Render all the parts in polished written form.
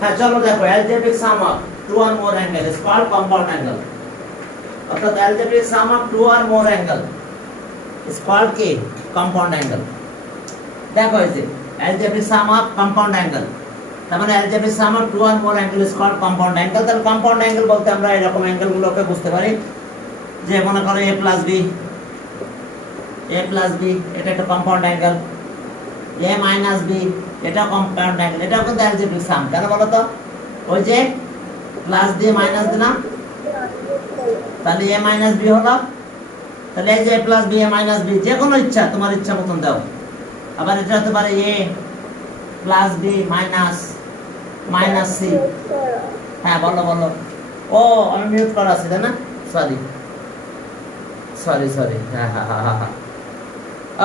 হ্যাঁ চলো দেখো algebraic sum of two or more angle is called compound angle অর্থাৎ algebraic sum of two or more angle is called কি compound angle দেখো এই যে algebraic sum of compound angle তার মানে algebraic sum of two or more angle is called compound angle তাহলে compound angle বলতে আমরা এরকম অ্যাঙ্গেল গুলোকে বুঝতে পারি যে মনে করো a plus b এটা একটা compound angle a minus b এটা compound angle এটাও কিন্তু algebraic sum কেন বলো তো ওই যে প্লাস দিয়ে মাইনাস দিলাম তাহলে a minus b হলো তাহলে এই যে a plus b a minus b যে কোনো ইচ্ছা তোমার ইচ্ছা মতন দাও আবার এটা হতে পারে a plus b minus c হ্যাঁ বলো ও আমি মিউট করা আছে তাই না সরি হ্যাঁ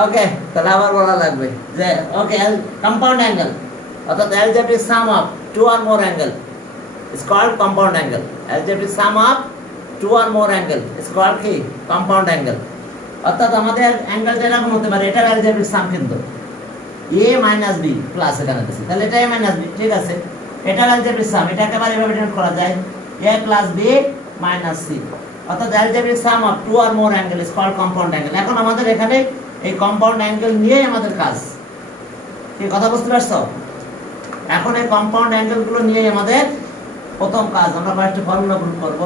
ওকে তাহলে আবার বলা লাগবে যে ওকে কম্পাউন্ড অ্যাঙ্গেল অর্থাৎ algebraic sum of two or more angle is called compound angle algebraic sum of two or more angle is called কি compound angle অর্থাৎ আমাদের অ্যাঙ্গেলটা এরকম হতে পারে এটা algebraic sum কিন্তু a minus b প্লাস এখানে দিছি তাহলে এটা a minus b ঠিক আছে এটা algebraic sum এটা একেবারে এভাবে ডিনোট করা যায় a plus b minus c অর্থাৎ algebraic sum of two or more angle is called compound angle এখন আমাদের এখানে এই কম্পাউন্ড অ্যাঙ্গেল নিয়ে আমাদের কাজ কি কথা বুঝতে পারছো এখন এই কম্পাউন্ড অ্যাঙ্গেল গুলো নিয়ে আমাদের প্রথম কাজ আমরা ফার্স্ট ফর্মুলা প্রুফ করব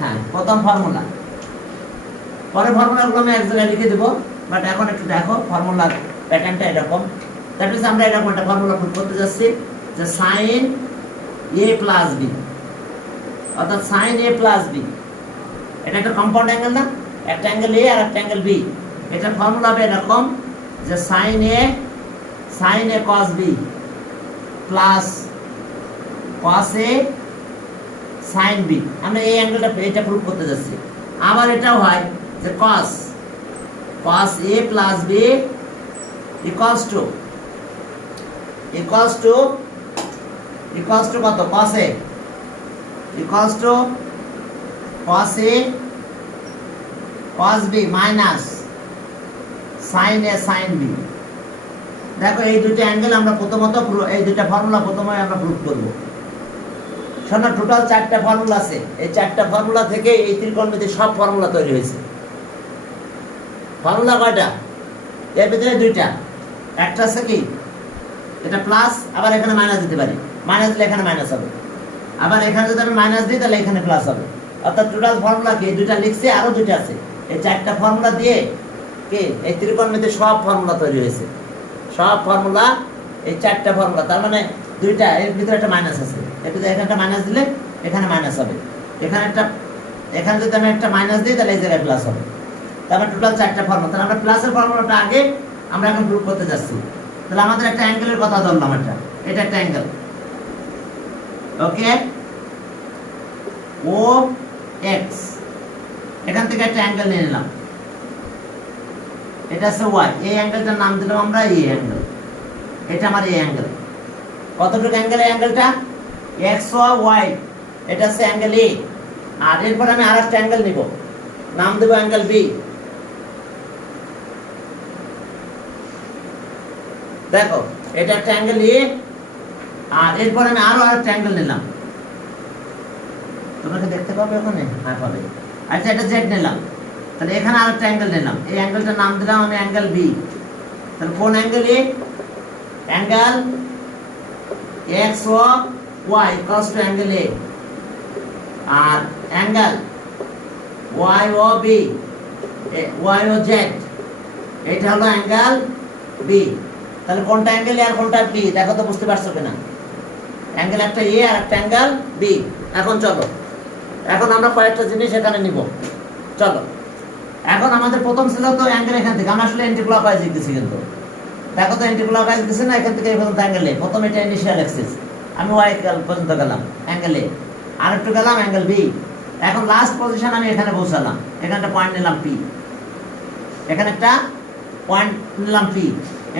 হ্যাঁ প্রথম ফর্মুলা পরে ফর্মুলাগুলো আমি এক জায়গায় লিখে দেব বাট এখন একটু দেখো ফর্মুলার প্যাটার্নটা এরকম দ্যাট মিন্স আমরা এরকম একটা ফর্মুলা প্রুফ করতে যাচ্ছি যে sin a plus b অর্থাৎ sin a plus b এটা একটা কম্পাউন্ড অ্যাঙ্গেল না একটা অ্যাঙ্গেল a আর একটা অ্যাঙ্গেল b এটা ফর্মুলা হবে এরকম যে sin a cos b plus cos a sin b আমরা এই অ্যাঙ্গেলটা এটা প্রুফ করতে যাচ্ছি আবার এটাও হয় যে cos a plus b equals to কত cos a equals to cos a cos b minus sin a sin b দেখো এই দুটো অ্যাঙ্গেল আমরা প্রথমত এই দুটো ফর্মুলা প্রথমে আমরা প্রুফ করব শোনো টোটাল চারটা ফর্মুলা আছে এই চারটা ফর্মুলা থেকে এই ত্রিকোণমিতির সব ফর্মুলা তৈরি হয়েছে ফর্মুলা কয়টা এর ভিতরে দুইটা একটা আছে কি এটা প্লাস আবার এখানে মাইনাস দিতে পারি মাইনাস দিলে এখানে মাইনাস হবে আবার এখানে যদি আমি মাইনাস দিই তাহলে এখানে প্লাস হবে অর্থাৎ টোটাল ফর্মুলা কি দুইটা লিখছি আরো দুইটা আছে এই চারটা ফর্মুলা দিয়ে কি এই ত্রিকোণমিতির সব ফর্মুলা তৈরি হয়েছে সব ফর্মুলা এই চারটা ফর্মুলা তার মানে দুইটা এর ভিতরে একটা মাইনাস আছে এর ভিতরে এখানে একটা মাইনাস দিলে এখানে মাইনাস হবে এখানে যদি আমি একটা মাইনাস দিই তাহলে এই জায়গায় প্লাস হবে তারপর টোটাল চারটা ফর্মুলা তাহলে আমরা প্লাসের ফর্মুলাটা আগে আমরা এখন প্রুফ করতে যাচ্ছি তাহলে আমাদের একটা অ্যাঙ্গেলের কথা ধরলাম এটা একটা অ্যাঙ্গেল ওকে ও এক্স এখান থেকে একটা অ্যাঙ্গেল নিয়ে নিলাম এটা আছে ওয়াই এই অ্যাঙ্গেলটার নাম দিলাম আমরা এই অ্যাঙ্গেল এটা আমার এই অ্যাঙ্গেল কতটুকু অ্যাঙ্গেল এই অ্যাঙ্গেলটা এক্স ওয়াই এটা আছে অ্যাঙ্গেল এ আর এরপর আমি আরেকটা অ্যাঙ্গেল নিব নাম দেব অ্যাঙ্গেল বি দেখো এটা একটা অ্যাঙ্গেল এ আর এরপর আমি আরো আরেকটা অ্যাঙ্গেল নিলাম তোমরা কি দেখতে পাবে ওখানে হ্যাঁ পাবে আচ্ছা এটা জেড নিলাম তাহলে এখানে আরেকটা অ্যাঙ্গেল নিলাম এই অ্যাঙ্গেলটার নাম দিলাম আমি অ্যাঙ্গেল বি তাহলে কোন angle A angle X O Y equals to angle A আর angle Y O B Y O Z এটা হলো অ্যাঙ্গেল বি তাহলে কোনটা অ্যাঙ্গেল এ আর কোনটা বি দেখো তো বুঝতে পারছো কিনা অ্যাঙ্গেল একটা এ আর একটা অ্যাঙ্গেল বি এখন চলো এখন আমরা কয়েকটা জিনিস এখানে নিব চলো এখন আমাদের প্রথম ছিল তো অ্যাঙ্গেল এখান থেকে আমরা আসলে এন্টি ক্লকওয়াইজ লিখতেছি কিন্তু দেখো তো এন্টি ক্লকওয়াইজ দিছি না এখান থেকে এই পর্যন্ত অ্যাঙ্গেল এ প্রথম এটা ইনিশিয়াল অ্যাক্সিস আমি ওয়াই পর্যন্ত গেলাম অ্যাঙ্গেল এ আর একটু গেলাম অ্যাঙ্গেল বি এখন লাস্ট পজিশন আমি এখানে পৌঁছালাম এখানে একটা পয়েন্ট নিলাম পি এখানে একটা পয়েন্ট নিলাম পি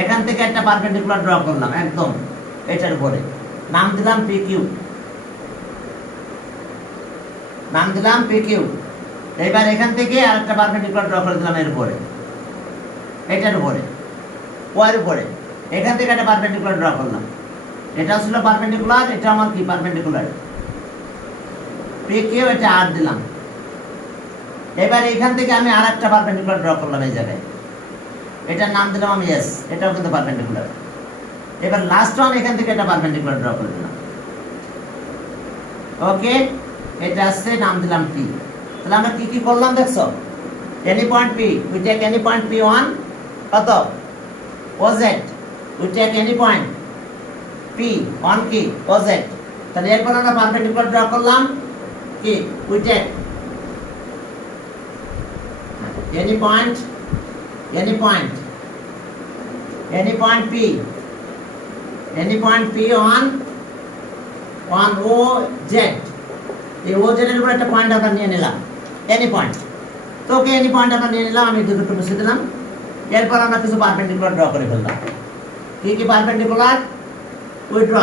এখান থেকে একটা পারপেন্ডিকুলার ড্র করলাম একদম এটার উপরে নাম দিলাম পি কিউ এবার এখান থেকে আরেকটা পারপেন্ডিকুলার ড্র করে দিলাম এর উপরে এটার উপরে ওয়ার উপরে এখান থেকে একটা পারপেন্ডিকুলার ড্র করলাম এটা ছিল পারপেন্ডিকুলার, এটা আমার কি পারপেন্ডিকুলার, PQ এটা আর দিলাম। এবার এখান থেকে আমি আর একটা পারপেন্ডিকুলার ড্র করলাম এই জায়গায়, এটার নাম দিলাম আমি এস, এটাও কিন্তু পারপেন্ডিকুলার। এবার লাস্ট ওয়ান এখান থেকে একটা পারপেন্ডিকুলার ড্র করে দিলাম। ওকে, এটা আসছে, নাম দিলাম পি। তাহলে আমরা কি কি করলাম দেখছো, any point P, we take any point P1 কত OZ, we take any point P on কি OZ। তাহলে এরপর আমরা পারপেন্ডিকুলার ড্র করলাম কি, we take any point P, any point P on OZ, এই OZ এর উপর একটা পয়েন্ট আমরা নিয়ে নিলাম, এনি পয়েন্ট। তো ওকে, এনি পয়েন্ট আমরা নিয়ে নিলাম, আমি দুটো মুছে দিলাম। এরপর আমরা কিছু পারপেন্ডিকুলার ড্র করে ফেললাম। কি কি পারপেন্ডিকুলার, উই ড্র,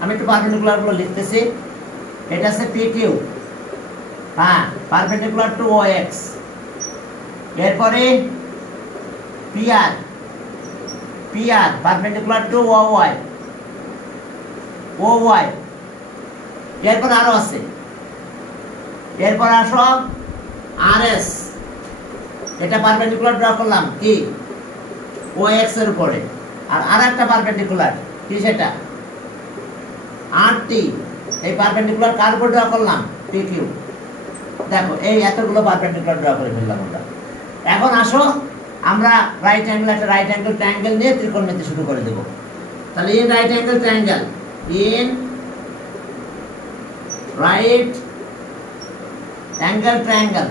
আমি একটু পারপেন্ডিকুলার গুলো লিখতেছি। এটা আছে PQ, হ্যাঁ, পারপেন্ডিকুলার টু OX। এরপরে PR পারপেন্ডিকুলার টু OY। এরপর আরো আছে, এরপর আসো RS, এটা পারপেন্ডিকুলার ড্র করলাম কি OX এর উপরে। আর আরেকটা পারপেন্ডিকুলার কি, সেটা RT, এই পারপেন্ডিকুলার কার উপর ড্র করলাম, PQ। দেখো এই এতগুলো পারপেন্ডিকুলার ড্র করে ফেললাম আমরা। এখন আসো আমরা রাইট অ্যাঙ্গেল, একটা রাইট অ্যাঙ্গেল ট্রায়াঙ্গেল নিয়ে ত্রিকোণমিতি শুরু করে দেব। তাহলে in right angle triangle, in right angle triangle,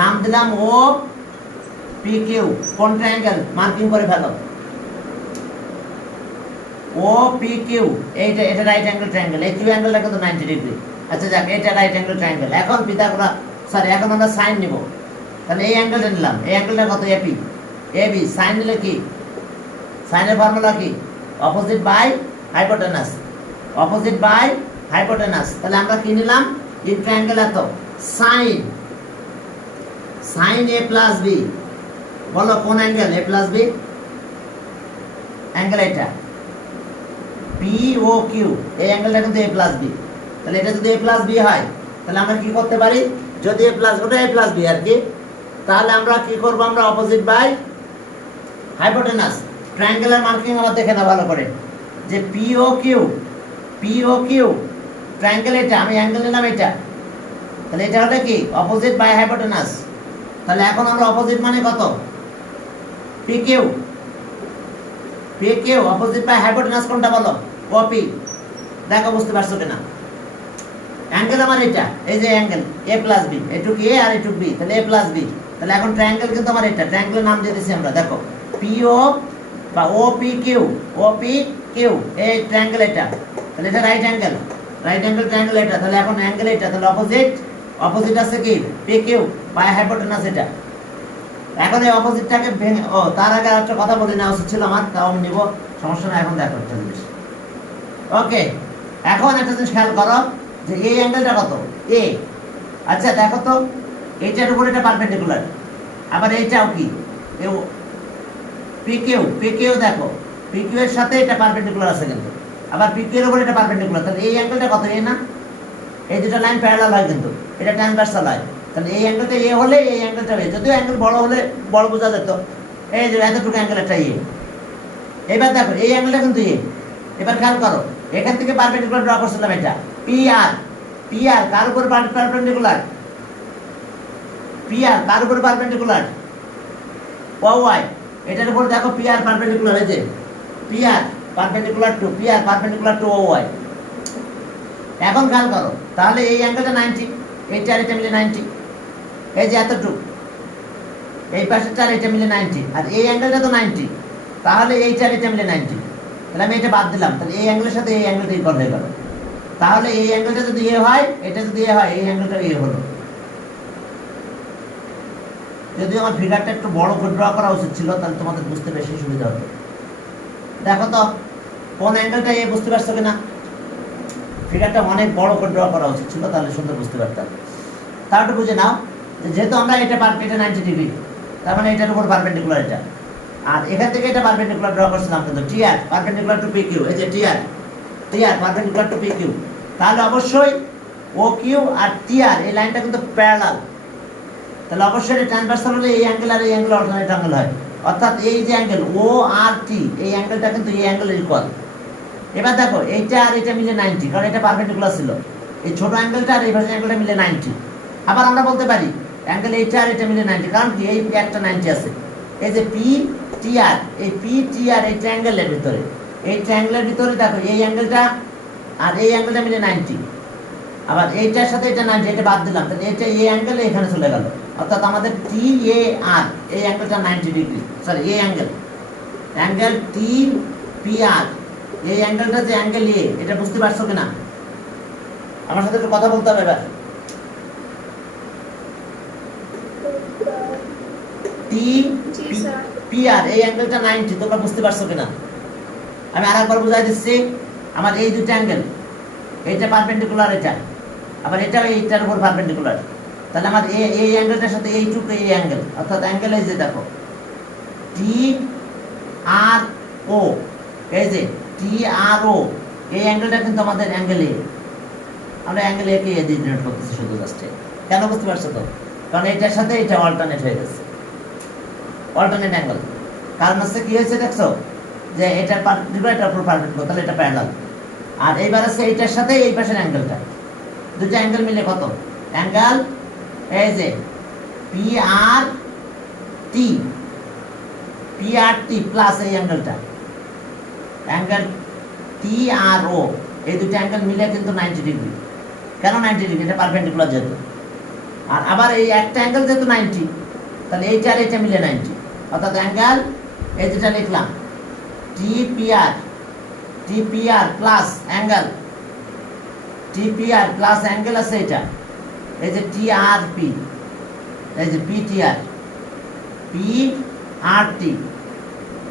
নাম দিলাম OPQ। কোন ট্রায়াঙ্গেল মার্কিং করে ফেলো, OPQ, এইটা, এটা রাইট অ্যাঙ্গেল ট্রায়াঙ্গেল। এই কিউ অ্যাঙ্গেলটা কিন্তু 90 ডিগ্রি। আচ্ছা যাক, এটা রাইট অ্যাঙ্গেল ট্রায়াঙ্গেল। এখন এখন আমরা সাইন নিব। তাহলে এই অ্যাঙ্গেলটা নিলাম, এই অ্যাঙ্গেলটা কত, AB। সাইন নিলে কি, সাইনের ফর্মুলা কি, অপোজিট বাই হাইপোটেনাস, তাহলে আমরা কি নিলাম, ইন ট্রায়াঙ্গেল এত সাইন A প্লাস B। বলো কোন angle, A plus B angle, এটা POQ, এই অ্যাঙ্গেলটা কিন্তু A প্লাস B। তাহলে এটা যদি A প্লাস B হয়, তাহলে আমরা কি করতে পারি, যদি A প্লাস B আর কি, তাহলে আমরা কি করব, আমরা অপোজিট বাই হাইপোটেনাস। ট্রায়াঙ্গেলের মার্কিং আমরা দেখে না ভালো করে, যে POQ ট্রায়াঙ্গেল, এটা আমি অ্যাঙ্গেল নিলাম এটা, তাহলে এটা হলো কি অপোজিট বাই হাইপোটেনাস। তাহলে এখন আমরা অপোজিট মানে কত, PQ অপোজিট বাই হাইপোটেনাস কোনটা বলো, OP। দেখো বুঝতে পারছো কিনা, অ্যাঙ্গেল আমার এটা, এই যে অ্যাঙ্গেল A প্লাস B, এটুক A আর এটুক B, তাহলে A প্লাস B। তাহলে এখন ট্রায়াঙ্গেল কিন্তু আমার এটা, ট্রায়াঙ্গেলের নাম দিয়ে দিয়েছি আমরা, দেখো PO বা OPQ, এই ট্রায়াঙ্গেল এটা, তাহলে এটা রাইট অ্যাঙ্গেল ট্রায়াঙ্গেল এটা। তাহলে এখন অ্যাঙ্গেল এটা, তাহলে অপোজিট আছে কি PQ বাই হাইপোটেনাস এটা। এখন এই অপোজিটটাকে ভেঙে, তার আগে একটা কথা বলে নেওয়া উচিত ছিল আমার, তাও আমি নিব, সমস্যা না। এখন দেখো একটা জিনিস, ওকে, এখন একটা জিনিস খেয়াল করো যে এই অ্যাঙ্গেলটা কত, A। আচ্ছা দেখো তো, এইটার উপর এটা পারপেন্ডিকুলার, আবার এইটাও কি PQ, দেখো PQ এর সাথে এটা পারপেন্ডিকুলার আছে কিন্তু, আবার PQ এর উপর এটা পারপেন্ডিকুলার। তাহলে এই অ্যাঙ্গেলটা কত, A না, এই দুটো লাইন প্যারালাল হয় কিন্তু, এটা ট্রান্সভার্সাল হয়। তাহলে এই অ্যাঙ্গেলটা A হলে এই অ্যাঙ্গেলটা A, যদিও অ্যাঙ্গেল বড় হলে বড় বোঝা যেত, এই যে এতটুকু অ্যাঙ্গেল একটা A। এবার দেখো এই অ্যাঙ্গেলটা কিন্তু A। এবার খেয়াল করো, এখান থেকে পারপেন্ডিকুলার ড্র করছিলাম এটা PR, কার উপর পারপেন্ডিকুলার, কার উপর পারপেন্ডিকুলার, OY। এটার উপর দেখো PR পারপেন্ডিকুলার, এই যে PR পারপেন্ডিকুলার টু OY। এখন খেয়াল করো, তাহলে এই অ্যাঙ্গেলটা 90, এই চার এটা মিলে 90, এই যে এতটুকু, এই পাশের চার এটা মিলে 90, আর এই অ্যাঙ্গেলটা তো 90, তাহলে এই চার এটা মিলে 90। তাহলে আমি এটা বাদ দিলাম, তাহলে এই অ্যাঙ্গেলের সাথে এই অ্যাঙ্গেলটা ইকুয়াল হয়ে গেল। তাহলে এই অ্যাঙ্গেলটা যদি A হয়, এটা যদি A হয়, এই অ্যাঙ্গেলটা A হলো। যদি আমার ফিগারটা একটু বড় করে ড্র করা উচিত ছিল, তাহলে তোমাদের বুঝতে বেশি সুবিধা হবে। দেখো তো কোন অ্যাঙ্গেলটা A, বুঝতে পারছো কিনা, ফিগারটা অনেক বড় করে ড্র করা উচিত ছিল, তাহলে সুন্দর বুঝতে পারতাম। তাহলে বুঝে নাও, যেহেতু আমরা এটা 90 ডিগ্রি, তার মানে এটার উপর পারপেন্ডিকুলার এটা, আর এখান থেকে এটা পারপেন্ডিকুলার ড্র করছিলাম কিন্তু TR perpendicular to P Q, এই যে TR perpendicular to P Q, তাহলে অবশ্যই ও কিউ আর টিআর এই লাইনটা কিন্তু প্যারালাল, তাহলে অবশ্যই এটা ট্রান্সভার্সাল হলে এই অ্যাঙ্গেল আর এই অ্যাঙ্গেল অল্টারনেট অ্যাঙ্গেল হয়, অর্থাৎ এই যে অ্যাঙ্গেল ও আর টি এই অ্যাঙ্গেলটা কিন্তু এই অ্যাঙ্গেলের ইকুয়াল। এবার দেখো এইটা আর এটা মিলে 90, কারণ এটা পারপেন্ডিকুলার ছিল, এই ছোট অ্যাঙ্গেলটা আর এই পাশের অ্যাঙ্গেলটা মিলে 90। আবার আমরা বলতে পারি অ্যাঙ্গেল এইটা আর এটা মিলে 90, কারণ কি এই একটা 90 আছে, এই যে পি টি আর, এই পি টি আর এই ট্রায়াঙ্গেলের ভিতরে, এই ট্রায়াঙ্গেলের ভিতরে দেখো এই অ্যাঙ্গেলটা আর এই অ্যাঙ্গেলটা মিলে 90, আবার এইটার সাথে এটা 90, এটা বাদ দিলাম, তাহলে এটা এই অ্যাঙ্গেল এখানে চলে গেল, অর্থাৎ আমাদের টি এ আর এই অ্যাঙ্গেলটা 90 ডিগ্রি, সরি এই অ্যাঙ্গেল টি পি আর এই অ্যাঙ্গেলটা যে অ্যাঙ্গেল এ, এটা বুঝতে পারছো কিনা? আমার সাথে একটু কথা বলতে হবে এবার। টি পি আর এই অ্যাঙ্গেলটা 90, তোমরা বুঝতে পারছো কিনা? আমি আরেকবার বুঝাই দিচ্ছি। আমার এই দুটো অ্যাঙ্গেল, এইটা পারপেন্ডিকুলার, এটা আবার এটা এইটার উপর পারপেন্ডিকুলার, তাহলে আমার এই অ্যাঙ্গেলটার সাথে এইটুকু এই অ্যাঙ্গেল, অর্থাৎ অ্যাঙ্গেল এই যে দেখো টি আর ও, এই যে টি আর ও এই অ্যাঙ্গেলটা কিন্তু আমাদের অ্যাঙ্গেল এ, আমরা অ্যাঙ্গেল এ কে ডিনোট করতেছি শুধু জাস্ট। কেন বুঝতে পারছো তো? কারণ এটার সাথে এটা অল্টারনেট হয়ে গেছে, অল্টারনেট অ্যাঙ্গেল। কারণ হচ্ছে কি হয়েছে দেখছো, যে এটার পারপেন্ডিকুলার এটার উপর পারপেন্ডিকুলার, তাহলে এটা প্যারালাল। আর এইবার আছে এইটার সাথে এই পাশের অ্যাঙ্গেলটা, দুটো অ্যাঙ্গেল মিলে কত অ্যাঙ্গেল, এই যে পি আর টি, পি আর টি প্লাস এই অ্যাঙ্গেলটা অ্যাঙ্গেল টি আর ও, এই দুটো অ্যাঙ্গেল মিলে কিন্তু 90 ডিগ্রি। কেন 90 ডিগ্রি? এটা পারপেন্ডিকুলার যেহেতু। আর আবার এই একটা অ্যাঙ্গেল যেহেতু 90, তাহলে এইটা আর এটা মিলে 90, অর্থাৎ অ্যাঙ্গেল এই যেটা লিখলাম T P R plus angle T P R plus angle আছে এটা, এই যে টি আর পি, এই যে পি টি আর টি,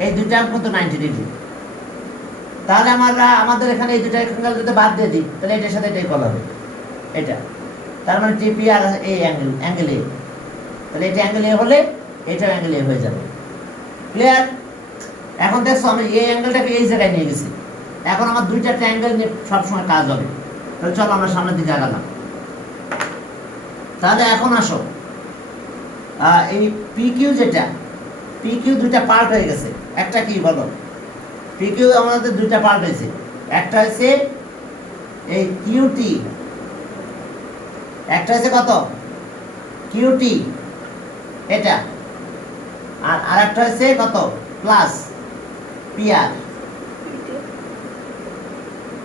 এই দুটা কিন্তু 90 ডিগ্রি। তাহলে আমাদের এখানে এই দুটা অ্যাঙ্গেল যদি বাদ দিয়ে দিই, তাহলে এটার সাথে এটা ইকুয়াল হবে, এটা তার মানে টি পি আর এই অ্যাঙ্গেল এ, তাহলে এটা অ্যাঙ্গেল এ হলে এটাও অ্যাঙ্গেল এ হয়ে যাবে। ক্লিয়ার? এখন দেখছো আমি এই অ্যাঙ্গেলটাকে এই জায়গায় নিয়ে গেছি, এখন আমার দুইটা ট্রায়াঙ্গেল নিয়ে সবসময় কাজ হবে। তাহলে চলো আমরা সামনের দিকে আগালাম। তাহলে এখন আসো, এই পি কিউ যেটা, পি কিউ দুইটা পার্ট হয়ে গেছে, একটা কি বলো? পি কিউ আমাদের দুইটা পার্ট হয়েছে, একটা হচ্ছে এই কিউটি, একটা হচ্ছে কত কিউটি এটা, আর আরেকটা হচ্ছে কত প্লাস পিআর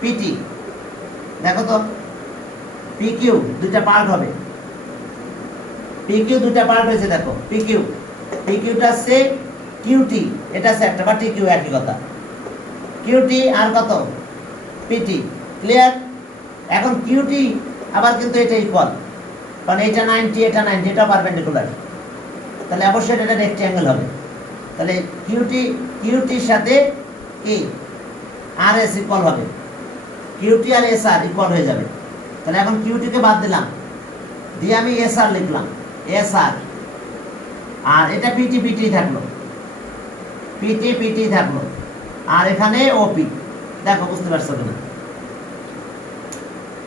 পিটি। দেখো তো পিকিউ দুইটা পার্ট হবে, পিকিউ দুইটা পার্ট হয়েছে, দেখো পিকিউটা আছে কিউটি, এটা আছে একটা, বা টিকিউ একই কথা, কিউটি আর কত পিটি। ক্লিয়ার? এখন কিউটি আবার কিন্তু এটা ইকুয়াল, কারণ এটা 90 এটা 90, এটা পারপেন্ডিকুলার, তাহলে অবশ্যই এটা রেক্ট্যাঙ্গেল হবে। তাহলে কিউটির সাথে কি আর এস ইকুয়াল হবে, কিউটি আর এস আর ইকুয়াল হয়ে যাবে। তাহলে এখন কিউটিকে বাদ দিলাম, দিয়ে আমি এস আর লিখলাম, এস আর এটা পিটি থাকলো, পিটি থাকলো, আর এখানে ওপি। দেখো বুঝতে পারছো কিনা?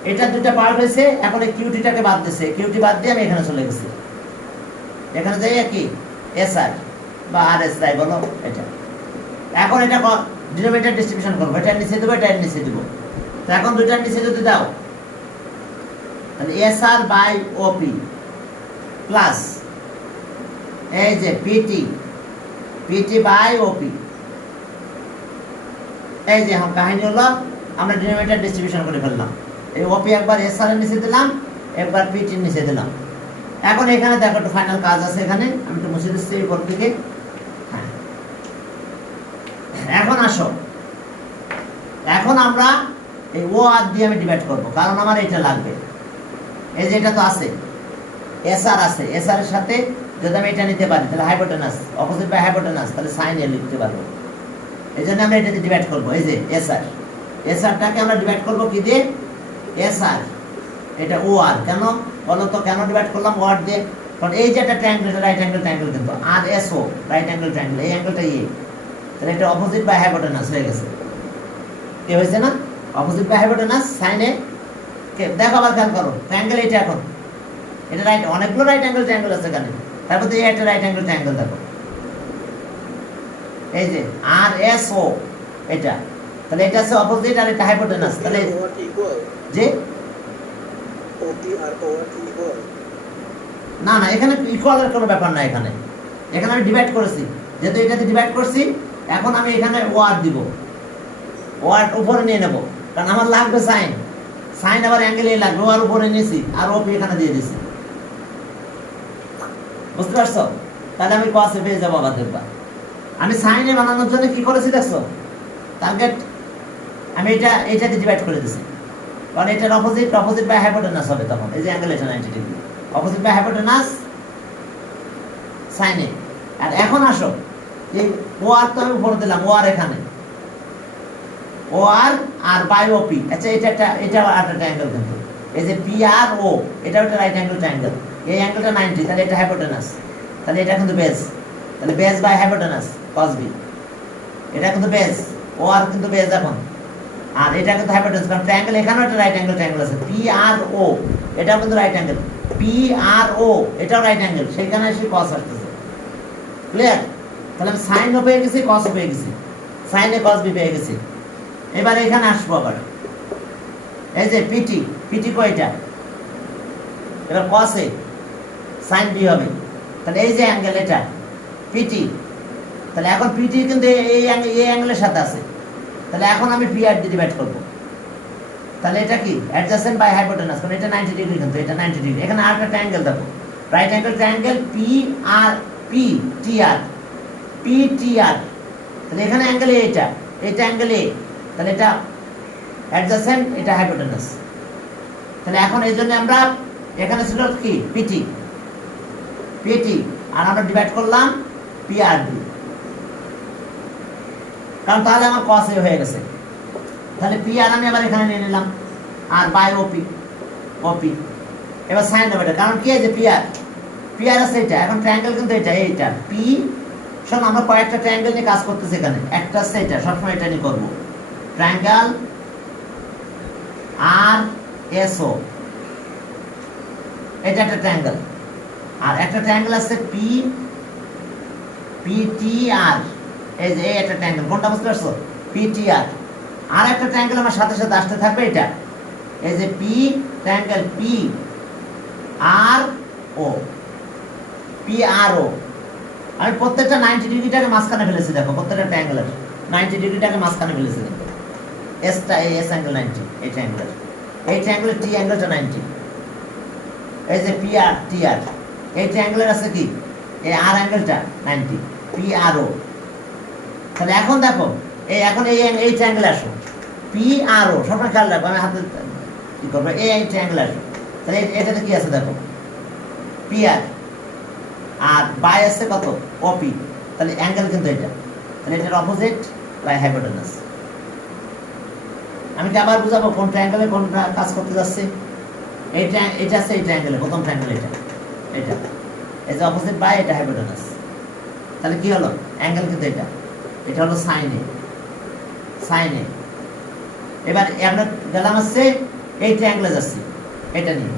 এটা দুটা পার্ট হয়েছে, এখন এই কিউটিটাকে বাদ দিছে, কিউটি বাদ দিয়ে আমি এখানে চলে গেছি, এখানে যাই কি এস আর বা আর এস যাই বলো এটা। এখন এটা ডিনোমিনেটর ডিস্ট্রিবিউশন করবো, এটা নিচে দেবো, এটা নিচে দেবো। তো এখন দুইটার নিচে যদি দাও, তাহলে S R by OP plus এই যে পিটি বাই ওপি। এই যে এখন কাহিনী হলো আমরা ডিনোমিনেটর ডিস্ট্রিবিউশন করে ফেললাম, এই ওপি একবার এস আর এর নিচে দিলাম, একবার পিটির নিচে দিলাম। এখন এখানে দেখো একটু ফাইনাল কাজ আছে, এখানে আমি একটু মুছে দিচ্ছি এই পর থেকে। হ্যাঁ, এখন আসো, এখন আমরা এই ও আর দিয়ে আমি ডিভাইড করবো, কারণ আমার এটা লাগবে। এই যে এটা তো আছে, এস আর আছে, এস আর এর সাথে যদি আমি এটা নিতে পারি, তাহলে হাইপোটেনাস অপোজিট বাই হাইপোটেনাস, তাহলে সাইন এ লিখতে পারবো। এই জন্য আমরা এটাতে ডিভাইড করবো। এই যে এস আরটাকে আমরা ডিভাইড করবো কি দিয়ে? এস আর, এটা ও আর। কেন বলো তো, কেন ডিভাইড করলাম ও আর দিয়ে? কারণ এই যে একটা ট্রায়াঙ্গেল, এটা রাইট অ্যাঙ্গেল ট্রায়াঙ্গেল, কিন্তু R S O right angle triangle, এই অ্যাঙ্গেলটা তাহলে এটা অপোজিট বাই হাইপোটেনাস হয়ে গেছে। কি হয়েছে না? অপোজিট বাই হাইপোটেনাস সাইনে। দেখো আবার খেয়াল করো, ট্রায়াঙ্গেল এটা এখন এটা রাইট, অনেকগুলো রাইট অ্যাঙ্গেল ট্রায়াঙ্গেল আছে এখানে, তারপর তো এই একটা রাইট অ্যাঙ্গেল ট্রায়াঙ্গেল দেখো, এই যে আর এস ও এটা, তাহলে এটা আছে অপোজিট আর এটা হাইপোটেনাস, তাহলে যে না না এখানে ইকুয়ালের কোনো ব্যাপার না, এখানে এখানে আমি ডিভাইড করেছি, যেহেতু এটাতে ডিভাইড করছি, এখন আমি এখানে ওয়ার দিব, ওয়ার উপরে নিয়ে নেব, কারণ আমার লাগবে সাইন, সাইন আবার অ্যাঙ্গেলে লাগবে, ওয়ার উপরে নিয়েছি আর ওপি এখানে দিয়ে দিয়েছি, বুঝতে পারছো? তাহলে আমি কসে পেয়ে যাবো আবার দেখবা। আমি সাইনে বানানোর জন্য কি করেছি দেখছো, টার্গেট আমি এটাতে ডিভাইড করে দিয়েছি, কারণ এটার অপোজিট বাই হাইপোটেনাস হবে তখন, এই যে অ্যাঙ্গেল এটা 90 ডিগ্রি, অপোজিট বাই হাইপোটেনাস সাইনে। আর এখন আসো, এই ওয়ার তো আমি উপরে দিলাম, ওয়ার এখানে ওয়ার আর বাই ওপি, আচ্ছা এটা একটা ট্রায়াঙ্গেল, কিন্তু এই যে পি আর ও এটা একটা রাইট অ্যাঙ্গেল ট্রায়াঙ্গেল, এই অ্যাঙ্গেলটা 90, তাহলে এটা হাইপোটেনাস, তাহলে এটা কিন্তু বেস, তাহলে base by hypotenuse cos b, এটা কিন্তু বেস, ওয়ার কিন্তু বেস এখন, আর এটা কিন্তু হাইপোটেনাস, কারণ ট্রায়াঙ্গেল এখানেও একটা রাইট অ্যাঙ্গেল ট্রায়াঙ্গেল আছে, পি আর ও এটাও কিন্তু রাইট অ্যাঙ্গেল, পি আর ও এটাও রাইট অ্যাঙ্গেল, সেখানে এসে cos আসতেছে, ক্লিয়ার? তাহলে আমি সাইন ও পেয়ে গেছি, cos ও পেয়ে গেছি, সাইনে cos b পেয়ে গেছি। এবার এখানে আসবো আবার, এই যে পিটি কয়টা, এবার cos এ sin b হবে, তাহলে এই যে অ্যাঙ্গেল এটা পিটি, তাহলে এখন পিটি কিন্তু এই অ্যাঙ্গেলের সাথে আছে, তাহলে এখন আমি পি আর দিয়ে ডিভাইড করব, তাহলে এটা কি অ্যাডজাসেন্ট বাই হাইপোটেনাস, কারণ এটা 90 ডিগ্রি, কিন্তু এটা 90 ডিগ্রি, এখানে আর একটা ট্রায়াঙ্গেল দেখো, right angle triangle P T R, তাহলে এখানে অ্যাঙ্গেল এটা অ্যাঙ্গেল এ, তাহলে এটা অ্যাডজাসেন্ট, এটা হাইপোটেনাস, তাহলে এখন এই জন্য আমরা এখানে ছিল কি পিটি, আর আমরা ডিভাইড করলাম পি আর ডি, কারণ তাহলে আমার cos এ হয়ে গেছে, তাহলে পি আর আমি আবার এখানে নিয়ে নিলাম, আর বাই ওপি, এবার সাইন হবে এটা, কারণ কি আছে পি আর আছে এটা, এখন ট্রায়াঙ্গেল কিন্তু এইটা পি, শোন আমরা কয়েকটা ট্রায়াঙ্গেল নিয়ে কাজ করতেছি এখানে, একটা আছে এটা, সবসময় এটা নিয়ে করবো, ট্রায়াঙ্গেল আর এস ও এটা একটা ট্রায়াঙ্গেল, আর একটা ট্রায়াঙ্গেল আছে পি টি আর, এই যে একটা ট্রায়াঙ্গেল, কোনটা বুঝতে পারছো? পি টি আর একটা ট্রায়াঙ্গেল আমার সাথে সাথে আসতে থাকবে, এটা এই যে ট্রায়াঙ্গেল পি আর ও, আমি প্রত্যেকটা 90 ডিগ্রিটাকে মাঝখানে ফেলেছি, দেখো প্রত্যেকটা ট্রায়াঙ্গেলের 90 ডিগ্রিটাকে মাঝখানে ফেলেছি, কিন্তু এসটা এই এস অ্যাঙ্গেল 90, এই ট্রায়াঙ্গেলের টি অ্যাঙ্গেলটা 90, এই যে পি আর টি আর, এই ট্রায়াঙ্গেলের আছে কি এই আর অ্যাঙ্গেলটা 90, পি আর ও, তাহলে এখন দেখো এখন এই ট্রায়াঙ্গেলে আসো, পি আর ও সবসময় খেয়াল রাখবো, আমি হাতে কি করবো, এই ট্রায়াঙ্গেলে আসো, তাহলে এটাতে কি আছে দেখো, পি আর বাই আছে কত ওপি, তাহলে অ্যাঙ্গেল কিন্তু এটা, তাহলে এটার অপোজিট বাই হাইপোটেনাস। আমি কি আবার বুঝাবো কোন ট্রায়াঙ্গেলে কোন কাজ করতে যাচ্ছে, এটা আছে এই ট্রায়াঙ্গেলে, প্রথম ট্রায়াঙ্গেল এটা এই যে অপোজিট বাই এটা হাইপোটেনাস, তাহলে কি হলো অ্যাঙ্গেল কিন্তু এটা হলো সাইনে। এবার আমরা গেলাম হচ্ছে এই ট্রায়াঙ্গেলে যাচ্ছি, এটা নিয়ে,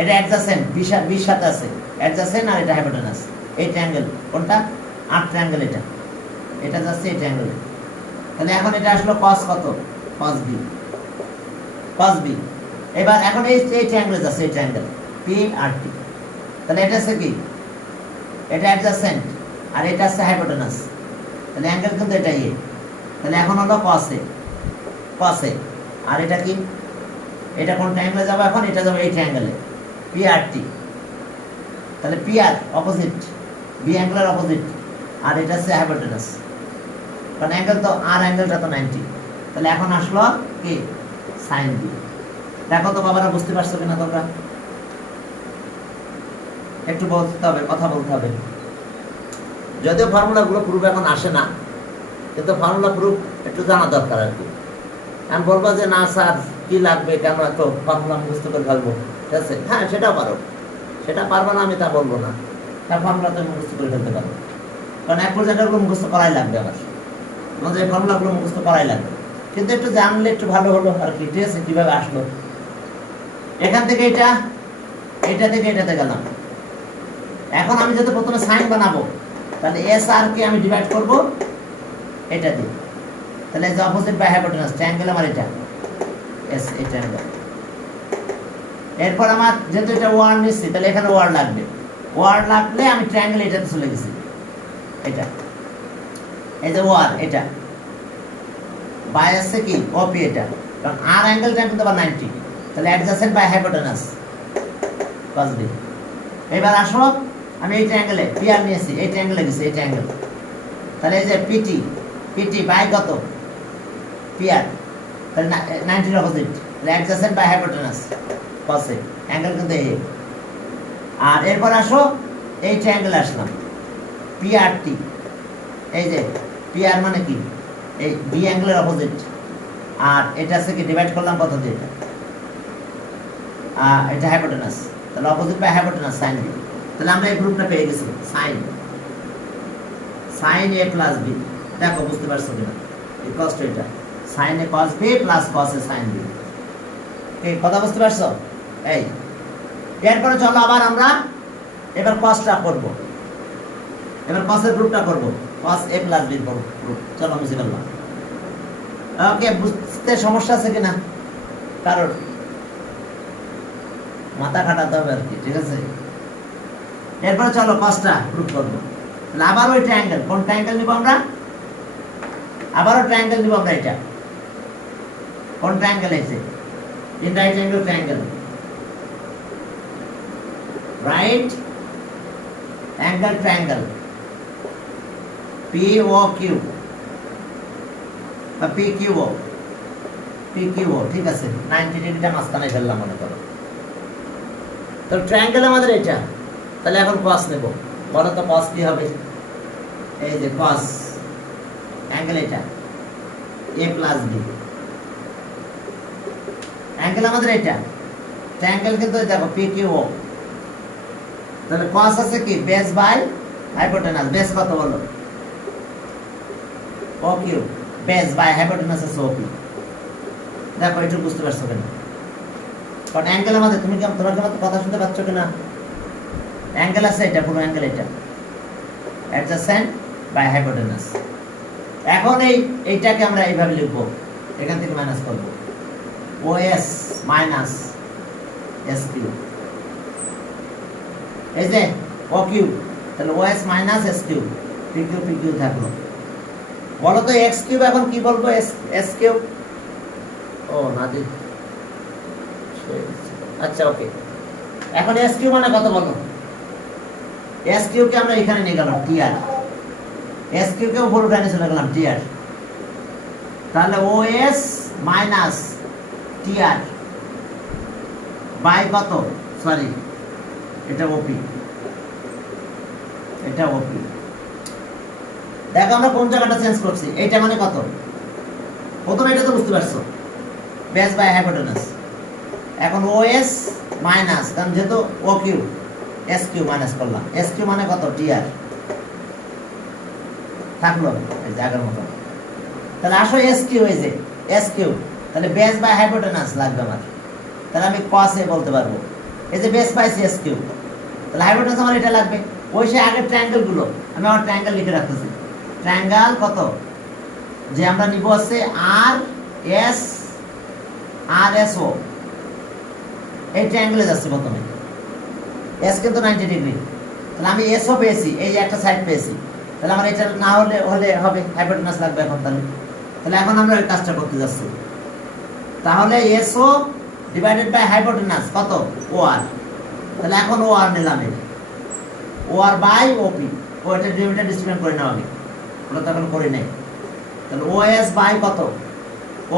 এটা অ্যাডজাসেন্ট 20 সাথে আছে অ্যাডজাসেন্ট, আর এটা হাইপোটেনাস, এই ট্রায়াঙ্গেল কোনটা আর ট্রায়াঙ্গেল এটা যাচ্ছে এই ট্রায়াঙ্গেলে, তাহলে এখন এটা আসলো cos কত, cos b, এবার এখন এই ট্রায়াঙ্গেলে যাচ্ছে, এই ট্রায়াঙ্গেল পি আর টি, তাহলে এটা আছে কি এটা অ্যাডজাসেন্ট, আর এটা আছে হাইপোটেনাস, তাহলে অ্যাঙ্গেল কিন্তু এটা তাহলে এখন হলো cos এ, আর এটা কি এটা কোন ট্রায়াঙ্গেলে যাবে, এখন এটা যাবে এই ট্রায়াঙ্গেলে পি আর টি, তাহলে পি আর অপোজিট, বি অ্যাঙ্গেলের অপোজিট, আর এটা আছে হাইপোটেনাস, কারণ অ্যাঙ্গেল তো আর অ্যাঙ্গেলটা তো 90, তাহলে এখন আসলো কি সাইন বি। দেখো তো বাবারা বুঝতে পারছো কিনা তোমরা, একটু বলতে হবে, কথা বলতে হবে, যদিও ফর্মুলাগুলো প্রুফ এখন আসে না, কিন্তু ফর্মুলা প্রুফ একটু জানা দরকার আর কি। আমি বলবো যে না স্যার কি লাগবে, কেন এত ফর্মুলা মুখস্থ করে ফেলবো, ঠিক আছে, হ্যাঁ সেটাও পারো, সেটা পারবো না আমি তা বলবো না, তার ফর্মুলা তুমি মুখস্থ করে ফেলতে পারবো, কারণ এক পর্যায়ে এগুলো মুখস্থ করাই লাগবে আমার, আমাদের এই ফর্মুলাগুলো মুখস্থ করাই লাগবে, কিন্তু একটু জানলে একটু ভালো হলো আর কি। ঠিক আছে, কিভাবে আসলো এখান থেকে এটা, এটা থেকে এটাতে গেলাম। এখন আমি যদি প্রথমে সাইন বানাবো, তাহলে এস আর কে আমি ডিভাইড করব এটা দিয়ে, তাহলে এই যে অপোজিট বাই হাইপোটেনাস ট্রায়াঙ্গেল আমার এটা এস, এই ট্রায়াঙ্গেল। এরপর আমার যেহেতু এটা ওয়ার নিচ্ছি, তাহলে এখানে ওয়ার লাগবে, ওয়ার লাগলে আমি ট্রায়াঙ্গেল এটাতে চলে গেছি, এটা এই যে ওয়ার, এটা বাই আছে কি ওপি, এটা কারণ আর অ্যাঙ্গেলটা কিন্তু আবার 90, তাহলে adjacent by hypotenuse cos b। এবার আসো আমি এই ট্রায়াঙ্গেলে পিআর নিয়েছি, এই ট্রায়াঙ্গেলে গেছি, এই ট্রায়াঙ্গেল, তাহলে এই যে পিটি, পিটি বাই কত পিআর, তাহলে 90 এর অপোজিট, তাহলে adjacent by hypotenuse cos a, angle কিন্তু এই। আর এরপর আসো এই ট্রায়াঙ্গেলে আসলাম, পিআরটি, এই যে পিআর মানে কি এই বি অ্যাঙ্গেলের অপোজিট, আর এটা আছে কি ডিভাইড করলাম কত দিয়ে, এটা হাইপোটেনাস, তাহলে opposite by hypotenuse sine B, তাহলে আমরা এই গ্রুপটা পেয়ে গেছি sine, sine A plus B. দেখো বুঝতে পারছো কিনা, এই কষ্ট এটা sine A cos B plus cos A sine B, এই কথা বুঝতে পারছো? এই এরপরে চলো আবার আমরা এবার কসটা করব, এবার কসের গ্রুপটা করব, কস এ প্লাস বি গ্রুপ। চলো মুছে ফেললাম। ওকে, বুঝতে সমস্যা আছে কিনা কারণ মাথা খাটাতে হবে আর কি, ঠিক আছে? এরপরে চলো কসটা গ্রুপ করবো, তাহলে আবার ওই ট্রায়াঙ্গেল, কোন ট্রায়াঙ্গেল নিব আমরা? আবারও ট্রায়াঙ্গেল নিব আমরা, এটা কোন ট্রায়াঙ্গেল আছে? In right angle triangle, right angle triangle P O Q বা P Q O, P Q O, ঠিক আছে, 90 ডিগ্রিটা মাঝখানে ফেললাম মনে করো। তো ট্রায়াঙ্গেল আমাদের এটা, তাহলে এখন কস নেব, বলো তো কস কি হবে? এই যে কস অ্যাঙ্গেল এটা এ প্লাস বি, অ্যাঙ্গেল আমাদের এটা ট্রায়াঙ্গেল কিন্তু দেখো পি কিউ ও, তাহলে কস আছে কি বেস বাই হাইপোটেনাস, বেস কত বলো? O Q, base by hypotenuse আছে ও পি। দেখো এটা বুঝতে পারছো কিনা, কারণ অ্যাঙ্গেল আমাদের, তুমি কি তোমার কথা শুনতে পাচ্ছ কিনা? অ্যাঙ্গেল আছে এটা, পুরো অ্যাঙ্গেল এটা অ্যাডজাসেন্ট বাই হাইপোটেনাস। এখন এইটাকে আমরা এইভাবে লিখবো, এখান থেকে মাইনাস করব, ওএস মাইনাস এস কিউ, এই যে ও কিউ, তাহলে OS minus S Q, P Q P Q থাকলো। বলো তো এক্স কিউব এখন কি বলবো? এস কিউব, ও না দি, আচ্ছা ওকে। এখন এস কিউ মানে কত বলো? এস কিউ কে আমরা এখানে নিয়ে গেলাম টিআর, এস কিউ কে উপর উঠানে চলে গেলাম টিআর, তাহলে ওএস মাইনাস টিআর বাই কত, সরি এটা ওপি, এটা ওপি। দেখো আমরা কোন জায়গাটা চেঞ্জ করছি, এইটা মানে কত? প্রথমে এটা তো বুঝতে পারছো, বেস বাই হাইপোটেনাস। এখন ওএস মাইনাস, কারণ যেহেতু O Q, S Q minus করলাম, এস কিউ মানে কত টিআর থাকলো এই জায়গার মতো। তাহলে আসো এস কিউ, এই যে এস কিউ, তাহলে বেস বাই হাইপোটেনাস লাগবে আমার, তাহলে আমি কস এ বলতে পারবো, এই যে বেস বাই এস কিউ, তাহলে হাইপোটেনাস আমার এটা লাগবে। ওই সে আগের ট্রায়াঙ্গেল গুলো আমি আমার ট্রায়াঙ্গেল লিখে রাখতেছি, ট্রায়াঙ্গেল কত যে আমরা নিব আছে আর এস ও, এই ট্রায়াঙ্গেলে যাচ্ছে প্রথমে, এস কিন্তু 90 ডিগ্রি, তাহলে আমি এসও পেয়েছি, এই যে একটা সাইড পেয়েছি, তাহলে আমার এটা না হলে হবে হাইপোটেনাস লাগবে এখন। তাহলে এখন আমরা ওই কাজটা করতে যাচ্ছি, তাহলে এসও ডিভাইডেড বাই হাইপোটেনাস কত ও আর, তাহলে এখন ও আর নিলাম, ও আর বাই ওপি, ওইটা ডেরিভেটিভ ডিস্ট্রিবিউট করে নাও, আমি ওটা তো এখন করি নাই। তাহলে ও এস বাই কত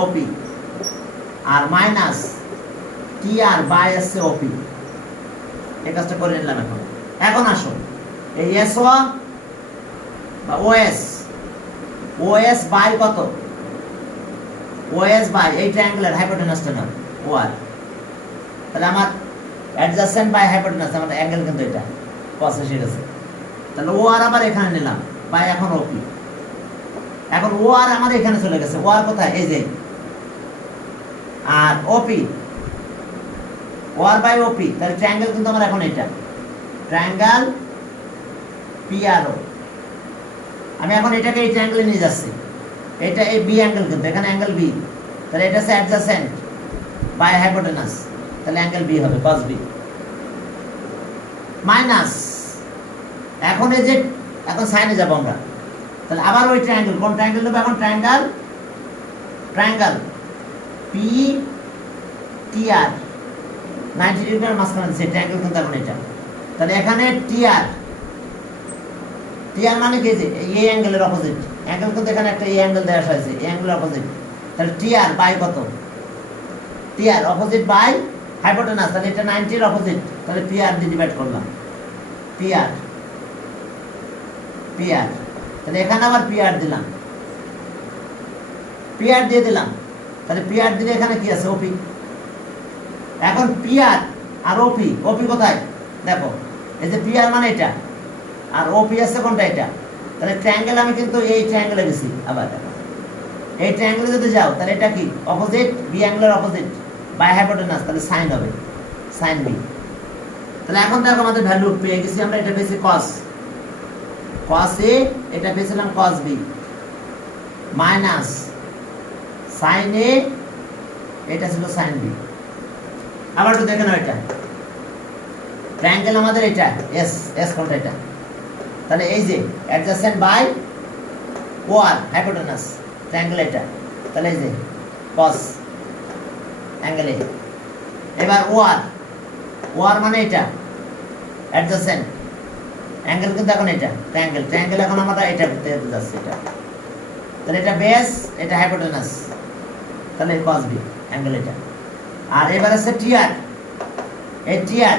OP R minus T R by S OP, এই কাজটা করে নিলাম। এখন আসো এই এস ও বা ওএস বাই কত, ওএস বাই এই ট্রায়াঙ্গেলের হাইপোটেনাসটা নাও ও আর, তাহলে আমার অ্যাডজাসেন্ট বাই হাইপোটেনাস আমাদের অ্যাঙ্গেল কিন্তু এটা cos এসে গেছে। তাহলে ও আর আবার এখানে নিলাম বাই এখন ওপি। এখন ও আর আমাদের এখানে চলে গেছে, ও আর কোথায়, এই যে, আর ওপি, ও আর বাই ওপি, তাহলে ট্রায়াঙ্গেল কিন্তু আমার এখন এটা ট্রায়াঙ্গেল পিআরও। আমি এখন এটাকে এই ট্রায়াঙ্গেলে নিয়ে যাচ্ছি, এটা এই বি অ্যাঙ্গেল কিন্তু এখানে অ্যাঙ্গেল বি, তাহলে এটা হচ্ছে অ্যাডজাসেন্ট বাই হাইপোটেনাস, তাহলে অ্যাঙ্গেল বি হবে cos বি মাইনাস, এখন এই যে এখন সাইনে যাব আমরা, তাহলে আবার ওই ট্রায়াঙ্গেল, কোন ট্রায়াঙ্গেল নেব এখন, ট্রায়াঙ্গেল পি টি আর 90 ডিগ্রির মাঝখানে সেই ট্রায়াঙ্গেল কিন্তু এখন এটা, তাহলে এখানে টি আর মানে কি, যে এই অ্যাঙ্গেলের অপোজিট অ্যাঙ্গেল কিন্তু এখানে একটা এই অ্যাঙ্গেল দেওয়া হয়েছে, এই অ্যাঙ্গেলের অপোজিট, তাহলে টি আর বাই কত, টি আর অপোজিট বাই হাইপোটেনাস, তাহলে এটা 90 এর অপোজিট, তাহলে পি আর দিয়ে ডিভাইড করলাম, পি আর তাহলে এখানে আবার পি আর দিলাম, পি আর দিয়ে দিলাম, তাহলে পি আর দিলে এখানে কি আছে, ওপি। এখন পি আর ওপি কোথায় দেখো, এই যে পি আর মানে এটা, আর ওপি আছে কোনটা, এটা, তাহলে ট্রায়াঙ্গেল আমি কিন্তু এই ট্রায়াঙ্গেলে গেছি, আবার এই ট্রায়াঙ্গেলে যদি যাও তাহলে এটা কি অপোজিট, বি অ্যাঙ্গেলের অপোজিট বাই হাইপোটেনাস, তাহলে সাইন হবে, সাইন বি। তাহলে এখন দেখো আমাদের ভ্যালু পেয়ে গেছি আমরা, এটা পেয়েছি cos এ, এটা পেয়েছিলাম cos বি মাইনাস সাইন এ, এটা ছিল সাইন বি। আবার একটু দেখে নাও, এটা ট্রায়াঙ্গেল আমাদের এটা এস কোনটা এটা, তাহলে এই যে adjacent by O R hypotenuse triangle এটা, তাহলে এই যে cos অ্যাঙ্গেলে, এবার ও আর মানে এটা অ্যাডজাসেন্ট অ্যাঙ্গেল কিন্তু এখন এটা ট্রায়াঙ্গেল এখন আমরা এটা যাচ্ছে, এটা, তাহলে এটা বেস, এটা হাইপোটেনাস, তাহলে cos বি অ্যাঙ্গেল এটা। আর এবার আছে টি আর, এই টি আর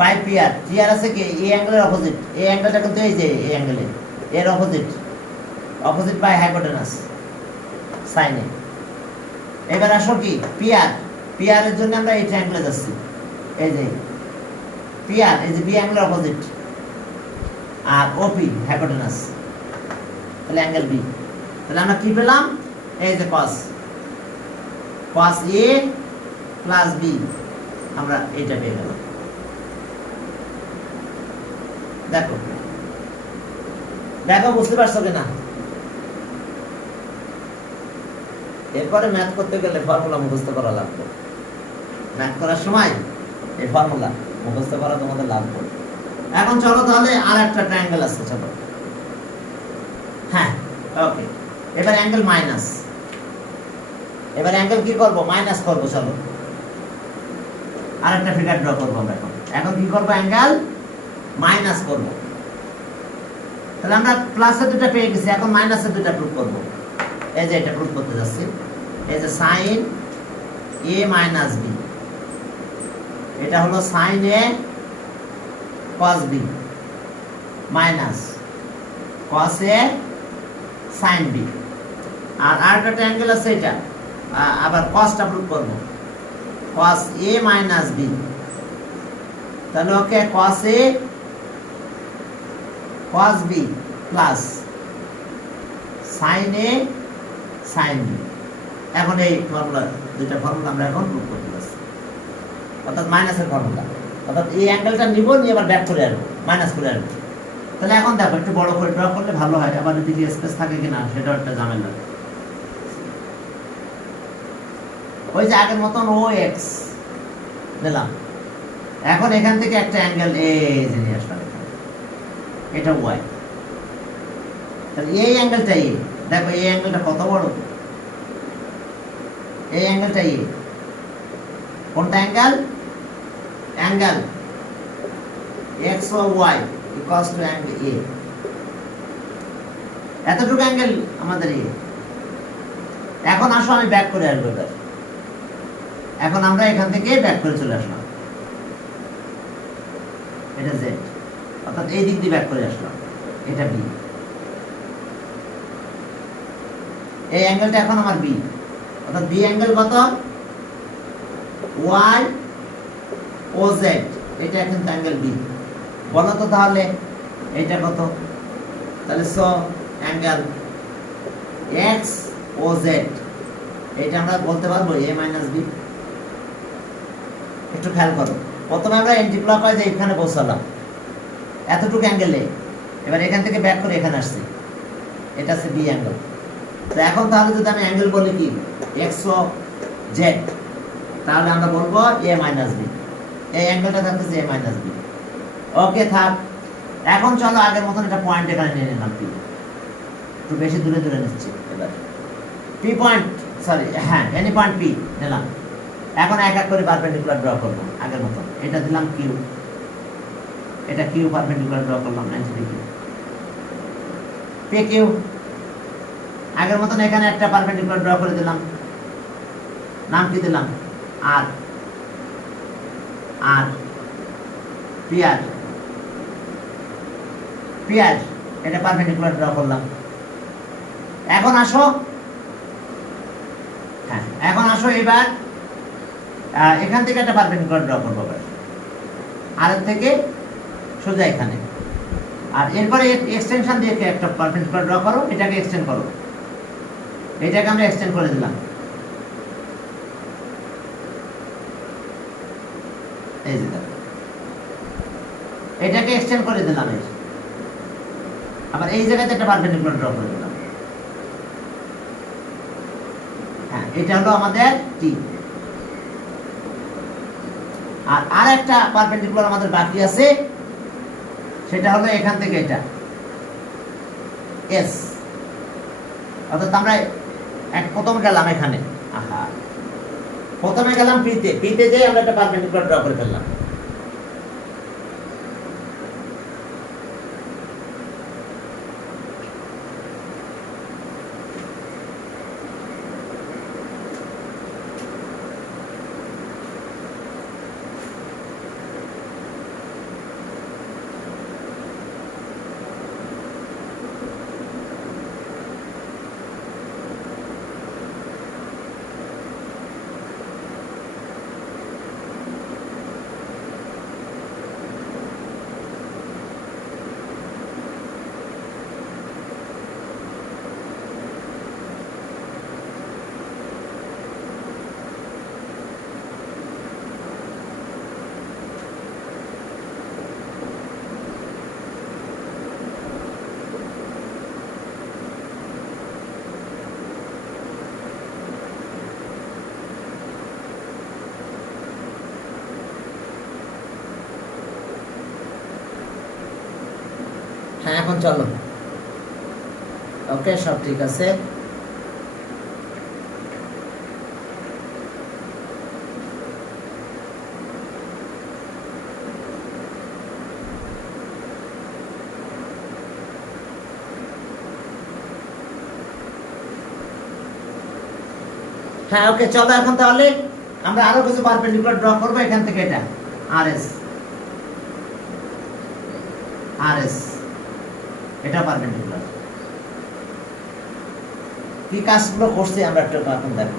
বাই পি আর, টি আর আছে কি এই অ্যাঙ্গেলের অপোজিট, এই অ্যাঙ্গেলটা কিন্তু এই যে এই অ্যাঙ্গেলে এর অপোজিট বাই হাইপোটেনাস সাইনে। এবার আসো কি পি আর এর জন্য আমরা এই ট্রায়াঙ্গেলে যাচ্ছি, এই যে পি আর, এই যে বি অ্যাঙ্গেলের অপোজিট, আর ওপি হাইপোটেনাস, তাহলে অ্যাঙ্গেল বি। তাহলে আমরা কি পেলাম, এই যে cos এ প্লাস বি, আমরা এটা পেয়ে গেলাম। দেখো বুঝতে পারছো কিনা? এরপরে ম্যাথ করতে গেলে ফর্মুলা মুখস্থ করা লাগবে, ম্যাথ করার সময় এই ফর্মুলা মুখস্থ করা তোমাদের লাগবে। এখন চলো তাহলে আর একটা ট্রায়াঙ্গেল আছে, চলো, হ্যাঁ ওকে, এবার অ্যাঙ্গেল মাইনাস, এবার অ্যাঙ্গেল কি করব, মাইনাস করব, চলো আর একটা ফিগার ড্র করবো আমরা এখন কি করবো, অ্যাঙ্গেল মাইনাস করব। তাহলে আমরা প্লাসের দুটা পেয়ে গেছি, এখন মাইনাসের দুটা প্রুফ করব। এই যে এটা প্রুফ করতে যাচ্ছি, এই যে সাইন এ মাইনাস বি, এটা হলো sign A cos B minus cos A sine B. আর আরেকটা ট্রায়াঙ্গেল আছে, এটা আবার cosটা প্রুফ করব, cos এ মাইনাস বি, তাহলে ওকে cos A cos B plus sign A sine B. এখন এই ফর্মুলা, দুইটা ফর্মুলা আমরা এখন প্রুফ করতে যাচ্ছি, অর্থাৎ মাইনাসের ফর্মুলা, অর্থাৎ এই অ্যাঙ্গেলটা নিব, নিয়ে আবার ব্যাক করে আসবো, মাইনাস করে আসবো। তাহলে এখন দেখো একটু বড় করে ড্র করলে ভালো হয়, আবার যদি স্পেস থাকে কিনা সেটাও একটা ঝামেলা। ওই যে আগের মতন ও এক্স দিলাম, এখন এখান থেকে একটা অ্যাঙ্গেল এই যে নিয়ে আসলাম, এটা ওয়াই, তাহলে এই অ্যাঙ্গেলটা এ, দেখো এই অ্যাঙ্গেলটা কত বড়, এই অ্যাঙ্গেলটা এ, কোনটা angle X O Y equals to angle A, এতটুকু অ্যাঙ্গেল আমাদের এ। এখন আসো আমি ব্যাক করে আসবো, এখন আমরা এখান থেকে ব্যাক করে চলে আসলাম, এটা জেড, অর্থাৎ এই দিক দিয়ে ব্যাক করে আসলাম, এটা বি, এই অ্যাঙ্গেলটা এখন আমার বি, অর্থাৎ বি অ্যাঙ্গেল কত, ওয়াই OZ, এটা কিন্তু অ্যাঙ্গেল বি। বলো তো তাহলে এটা কত? তাহলে সো অ্যাঙ্গেল এক্স ও জেড, এটা আমরা বলতে পারবো এ মাইনাস বি। একটু খেয়াল করো, প্রথমে আমরা এন্টি ক্লকওয়াইজ এখানে বসালাম এতটুকু অ্যাঙ্গেলে, এবার এখান থেকে ব্যাক করে এখানে আসছি, এটা হচ্ছে বি অ্যাঙ্গেল। তো এখন তাহলে যদি আমি অ্যাঙ্গেল বলি কি এক্স ও জেড, তাহলে আমরা বলবো এ মাইনাস বি, এই অ্যাঙ্গেলটা থাকতেছে এ মাইনাস বি। ওকে থাক। এখন চলো আগের মতন এটা পয়েন্ট এখানে নিয়ে নিলাম, পি একটু বেশি দূরে দূরে নিচ্ছি এবার, পি পয়েন্ট সরি হ্যাঁ এনি পয়েন্ট পি নিলাম। এখন এক এক করে পারপেন্ডিকুলার ড্র করবো আগের মতন, এটা দিলাম কিউ, এটা কিউ পারপেন্ডিকুলার ড্র করলাম 90 ডিগ্রি, পি কিউ। আগের মতন এখানে একটা পারপেন্ডিকুলার ড্র করে দিলাম, নাম কি দিলাম আর, আর পি আর, পি আর এটা পারপেন্ডিকুলার ড্র করলাম। এখন আসো, হ্যাঁ এখন আসো এবার এখান থেকে একটা পারপেন্ডিকুলার ড্র করবো আর এর থেকে সোজা এখানে, আর এরপরে এক্সটেনশন দিয়ে একটা পারপেন্ডিকুলার ড্র করো, এটাকে এক্সটেন্ড করো, এটাকে আমরা এক্সটেন্ড করে দিলাম, এই যে দেখো এটাকে এক্সটেন্ড করে দিলাম, এই আবার এই জায়গাতে একটা পারপেন্ডিকুলার ড্র করে দিলাম। হ্যাঁ এটা হলো আমাদের টি। আর আরেকটা পারপেন্ডিকুলার আমাদের বাকি আছে, সেটা হলো এখান থেকে এটা এস, অর্থাৎ আমরা প্রথম গেলাম এখানে, আহা প্রথমে গেলাম পিতে, পিতে যেয়ে আমরা একটা পারপেন্ডিকুলার ড্র করে ফেললাম। হ্যাঁ এখন চলো, ওকে সব ঠিক আছে। হ্যাঁ ওকে চলো, এখন তাহলে আমরা আরো কিছু পারপেন্ডিকুলার ড্র করবো এখান থেকে, এটা আর এস, আর এস এটা পারপেন্ডিকুলার। কি কাজগুলো করছি আমরা একটু এখন দেখো,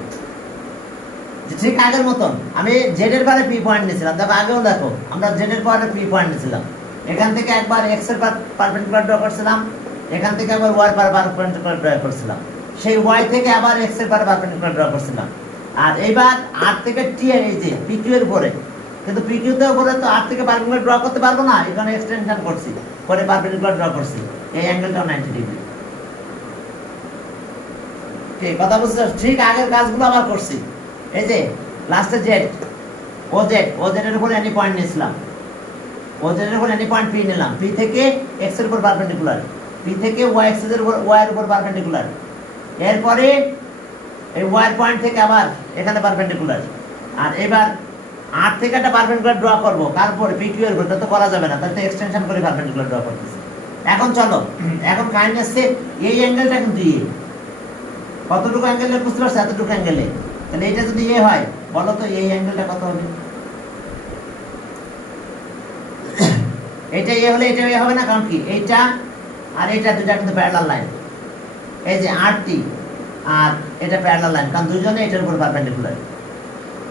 ঠিক আগের মতন আমি জেড এর পারে পি পয়েন্ট নিয়েছিলাম, দেখো আগেও দেখো আমরা জেড এর পারে পি পয়েন্ট নিয়েছিলাম, এখান থেকে একবার এক্স এর পারপেন্ডিকুলার ড্র করছিলাম, এখান থেকে একবার ওয়াই পারে পারপেন্ডিকুলার ড্র করছিলাম, সেই ওয়াই থেকে আবার এক্স এর পারে পারপেন্ডিকুলার ড্র করছিলাম। আর এইবার আর থেকে টি এর এই যে পি কিউ এর উপরে, কিন্তু পি কিউ এর উপরে তো আর থেকে পারপেন্ডিকুলার ড্র করতে পারবো না, এখানে এক্সটেনশন করছি করে পারপেন্ডিকুলার ড্র করছি, এই অ্যাঙ্গেলটাও 90 ডিগ্রি। ঠিক কথা বুঝছো? ঠিক আগের কাজগুলো আবার করছি, এই যে লাস্টে জেড ও জেড, ও জেড এর উপর এনি পয়েন্ট নিয়েছিলাম, ও জেড এর উপর এনি পয়েন্ট পি নিলাম, পি থেকে এক্স এর উপর পারপেন্ডিকুলার, পি থেকে ওয়াই এক্স এর উপর ওয়াই এর উপর পারপেন্ডিকুলার, এরপরে এই ওয়াই পয়েন্ট থেকে আবার এখানে পারপেন্ডিকুলার, আর এবার আর থেকে একটা পারপেন্ডিকুলার ড্র করব, তারপরে পি কিউ এর উপর তো করা যাবে না, তাতে এক্সটেনশন করে পারপেন্ডিকুলার ড্র করতেছি। এখন চলো, এখন কাহিনী আসছে এই অ্যাঙ্গেলটা কিন্তু এ, কতটুকু অ্যাঙ্গেলে বুঝতে পারছো? এতটুকু অ্যাঙ্গেলে, তাহলে এটা যদি এ হয় বলো তো এই অ্যাঙ্গেলটা কত হবে? এটা এ হলে এটা এ হবে না, কারণ কি এইটা আর এটা দুটা কিন্তু প্যারালাল লাইন, এই যে আর টি আর এটা প্যারালাল লাইন, কারণ দুজনে এটার উপর পারপেন্ডিকুলার,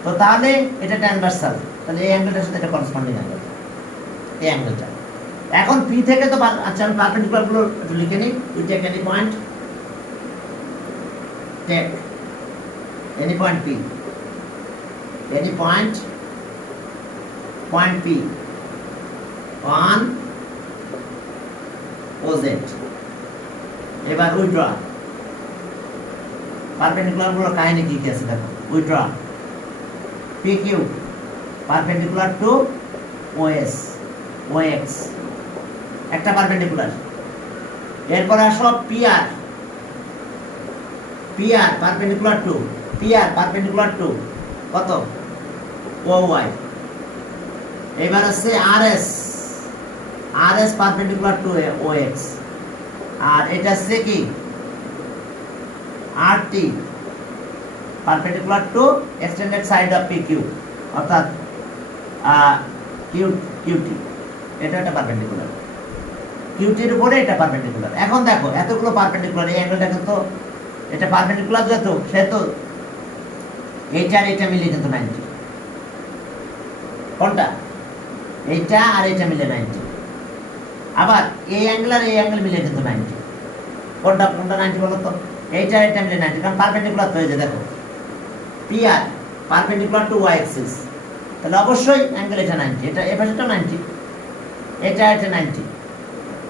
তো তাহলে এটা ট্রান্সভার্সাল, তাহলে এই অ্যাঙ্গেলটার সাথে এটা করসপন্ডিং অ্যাঙ্গেল, এই অ্যাঙ্গেলটা। এখন পি থেকে তো আচ্ছা আমি পারপেন্ডিকুলার গুলো একটু লিখে নিই। You take any point, take any point P, any point P on OZ. এবার উইথড্র পারপেন্ডিকুলার গুলো কাহিনী কি কি আছে দেখো। Withdraw P Q perpendicular to OS OX, একটা পারপেন্ডিকুলার। এরপর আসো PR, PR perpendicular to, PR perpendicular to কত ও ওয়াই। এবার আছে RS, RS perpendicular to OX. আর এটা আছে কি RT perpendicular to extended side of PQ, অর্থাৎ কিউটি। এটা একটা পারপেন্ডিকুলার, কিউটির উপরে এটা পারপেন্ডিকুলার। এখন দেখো এতগুলো পারপেন্ডিকুলার, এই অ্যাঙ্গেলটা কিন্তু এটা পারপেন্ডিকুলার যত সে তো এইটা আর এটা মিলে কিন্তু 90। কোনটা? এইটা আর এটা মিলে 90। আবার এই অ্যাঙ্গেল আর এই অ্যাঙ্গেল মিলে কিন্তু 90। কোনটা কোনটা 90 বলো তো? এইটা আর এটা মিলে 90, কারণ পারপেন্ডিকুলার তো হয়ে যায়। দেখো P R perpendicular to Y axis, তাহলে অবশ্যই অ্যাঙ্গেল এটা 90, এটা এই পাশেটা 90, এটা 90।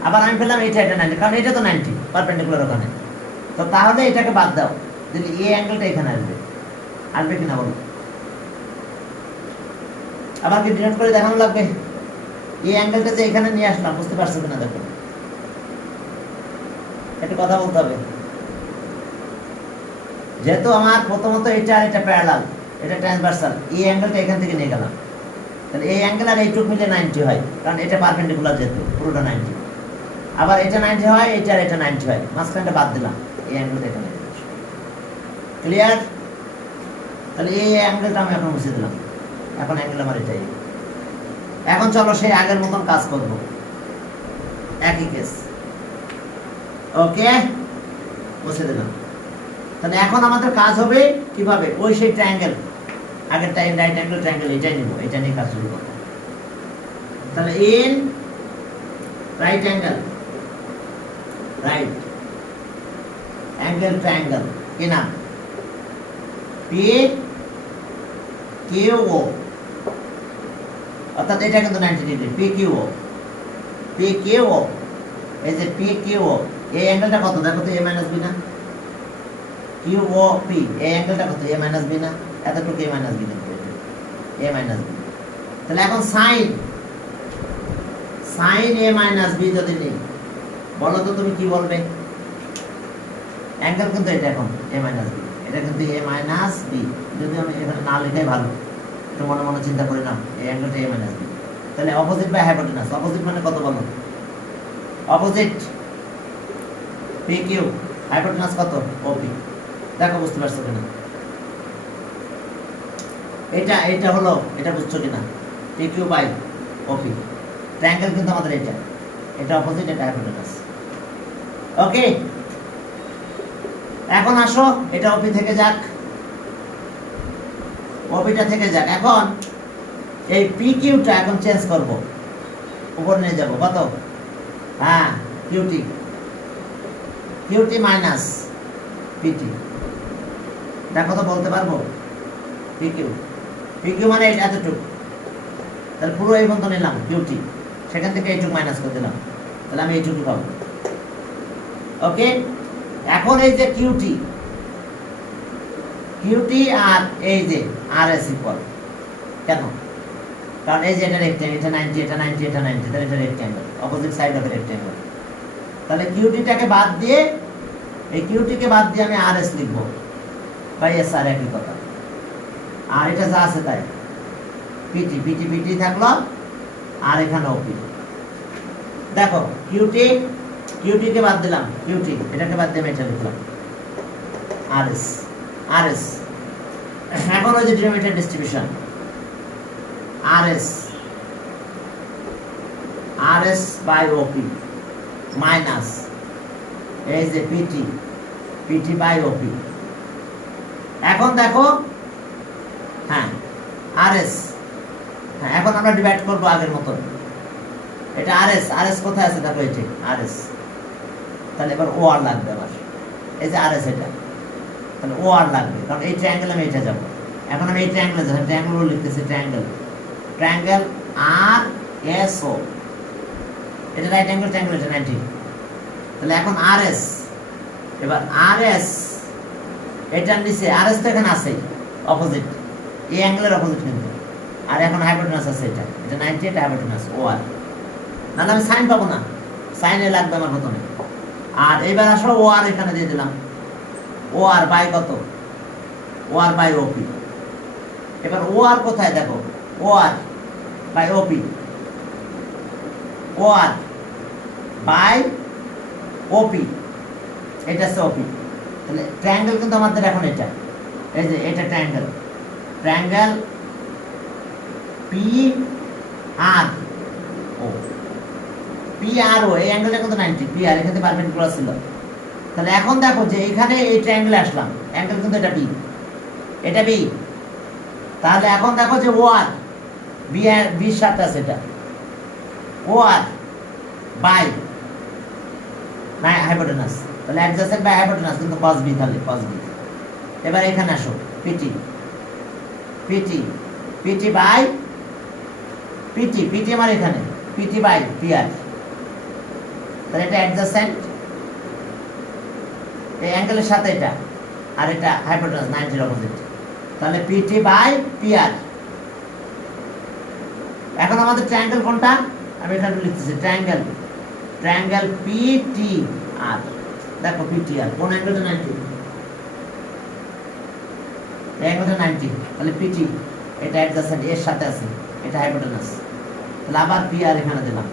আবার আমি পেলাম এটা 90, কারণ এটা তো 90 পারপেন্ডিকুলার ওখানে। তো তাহলে এটাকে বাদ দাও, যদি এই অ্যাঙ্গেলটা এখানে আসবে, আসবে কিনা বলো? আবার কি ডিনোট করে দেখানো লাগবে? এই অ্যাঙ্গেলটা যে এখানে নিয়ে আসলাম, বুঝতে পারছো কিনা দেখো, একটু কথা বলতে হবে। যেহেতু আমার প্রথমত এটা আর এটা প্যারালাল, এটা ট্রান্সভার্সাল, এই অ্যাঙ্গেলটা এখান থেকে নিয়ে গেলাম, তাহলে এই অ্যাঙ্গেল আর এইটুক মিলে 90 হয়, কারণ এটা পারপেন্ডিকুলার যেহেতু পুরোটা 90। আবার এটা 90 হয়, এটা আর এটা 90 হয়, মাঝখানটা বাদ দিলাম, এই অ্যাঙ্গেলটা এখানে। ক্লিয়ার? তাহলে এই অ্যাঙ্গেলটা আমি এখন মুছে দিলাম, এখন অ্যাঙ্গেল আমার এটাই। এখন চলো সেই আগের মতন কাজ করব, একই কেস। ওকে, মুছে দিলাম। তাহলে এখন আমাদের কাজ হবে কিভাবে? ওই সেই ট্রায়াঙ্গেল, আগের টাইম রাইট অ্যাঙ্গেল ট্রায়াঙ্গেল, এটাই নিব, এটা নিয়ে কাজ শুরু করব। তাহলে in right angle, right angle triangle কি নাম? পি কিউ ও, অর্থাৎ এটা কিন্তু 90 degree. P Q O, P Q ও, এই যে পি কিউ ও, এই অ্যাঙ্গেলটা কত দেখো তো? এ মাইনাস বি না? কিউ ও পি, এই অ্যাঙ্গেলটা কত? এ মাইনাস বি না? এতটুকু এ মাইনাস বি, এ মাইনাস বি। তাহলে এখন sign, sine A minus B যদি নিই, বলো তো তুমি কি বলবে? অ্যাঙ্গেল কিন্তু এটা এখন এ মাইনাস বি, এটা কিন্তু এ মাইনাস বি। যদি আমি এখানে না লিখাই ভালো, একটু মনে মনে চিন্তা করি না, এই অ্যাঙ্গেলটা এ মাইনাস বি। তাহলে অপোজিট বাই হাইপোটেনাস, অপোজিট মানে কত বলো? অপোজিট পি কিউ, হাইপোটেনাস কত? O P. দেখো বুঝতে পারছো কিনা? এটা হলো, এটা বুঝছো কিনা? P Q by O P. Triangle কিন্তু আমাদের এটা অপোজিট, এটা হাইপোটেনাস। ওকে, এখন আসো এটা ওপি থেকে যাক, ওপিটা থেকে যাক। এখন এই পি কিউটা এখন চেঞ্জ করব, উপর নিয়ে যাব কত? হ্যাঁ, কিউটি, কিউটি মাইনাস পিটি। দেখো তো বলতে পারবো? পি কিউ, পি কিউ মানে এতটুকু, তাহলে পুরো এই বন্ধ নিলাম কিউটি, সেখান থেকে এইটুকু মাইনাস করে দিলাম, তাহলে আমি এইটুকু পাবো। ওকে, এখন এই যে কিউটি, কিউটি আর এই যে আর এস ইকুয়াল, কেন? কারণ এই যে এটা রেক্ট্যাঙ্গেল, এটা 90, এটা 90, এটা 90, তাহলে এটা rectangle, opposite side of rectangle. তাহলে কিউটিটাকে বাদ দিয়ে, এই কিউটিকে বাদ দিয়ে আমি আর এস লিখবো, বাই এস আর, একই কথা। আর এটা যা আছে তাই, পিটি পিটি পিটি থাকলো, আর এখানে ওপি। দেখো কিউটি, কিউটিকে বাদ দিলাম, কিউটি এটাকে বাদ দিয়ে আমি এটা লিখলাম আর এস, আর এস। এখন ওই যে denominator distribution, R S, R S by OP minus এই যে পিটি, পিটি বাই ওপি। এখন দেখো, হ্যাঁ আর এস হ্যাঁ, এখন আমরা ডিভাইড করবো আগের মতন। এটা আরএস, আরএস কোথায় আছে দেখো, এই যে আরএস। তাহলে এবার ও আর লাগবে আবার, এই যে আরএস এটা, তাহলে ও আর লাগবে, কারণ এই ট্রায়াঙ্গেল আমি এটা যাবো। এখন আমি এই ট্রায়াঙ্গেলে যাবো, ট্রায়াঙ্গেল লিখতেছি, ট্রায়াঙ্গেল, ট্রায়াঙ্গেল আর এস ও, এটা রাইট অ্যাঙ্গেল ট্রায়াঙ্গেল, এটা 90। তাহলে এখন আরএস, এবার আরএস এটার নিচে, আরএস তো এখানে আছে অপোজিট, এই অ্যাঙ্গেলের অপোজিট কিন্তু। আর এখন হাইপোটেনাস আছে, এটা 90, এটা হাইপোটেনাস ও আর। নাহলে আমি সাইন পাবো না, সাইনে লাগবে আমার প্রথমে। আর এইবার আসো ও আর এখানে দিয়ে দিলাম, ও আর বাই কত, ও আর বাই ওপি। এবার ও আর কোথায় দেখো, ও R by OP, O R by ওপি, এটা হচ্ছে ওপি। তাহলে ট্রায়াঙ্গেল কিন্তু আমাদের এখন এটা, এই যে এটা ট্রায়াঙ্গেল, ট্রায়াঙ্গেল পি আর ও, পি আর ও, এই অ্যাঙ্গেলটা কিন্তু 90, পি আর এখানে পারপেন্ডিকুলার ছিল। তাহলে এখন দেখো যে এখানে এই ট্রায়াঙ্গেলে আসলাম, অ্যাঙ্গেল কিন্তু এটা বি, এটা বি। তাহলে এখন দেখো যে ও আর বি, আর বির সাথে আছে এটা, ও আর বাই না হাইপোটেনাস, তাহলে অ্যাডজাসেন্ট বাই হাইপোটেনাস কিন্তু cos বি, তাহলে cos বি। এবার এখানে আসো, PT, PT, PT by PT, PT আমার এখানে, পিটি বাই পি আর। তাহলে এটা অ্যাডজাসেন্ট এই অ্যাঙ্গেলের সাথে এটা, আর এটা হাইপোটেনাস 90 অপোজিট, তাহলে পিটি বাই পি আর। এখন আমাদের ট্রায়াঙ্গেল কোনটা, আমি এখানে লিখতেছি ট্রায়াঙ্গেল, ট্রায়াঙ্গেল পিটি আর। দেখো পিটি আর কোন অ্যাঙ্গেলটা 90, এই অ্যাঙ্গেলটা 90, তাহলে পিটি এটা অ্যাডজাসেন্ট এর সাথে আছে, এটা হাইপোটেনাস। তাহলে আবার পি আর এখানে দিলাম,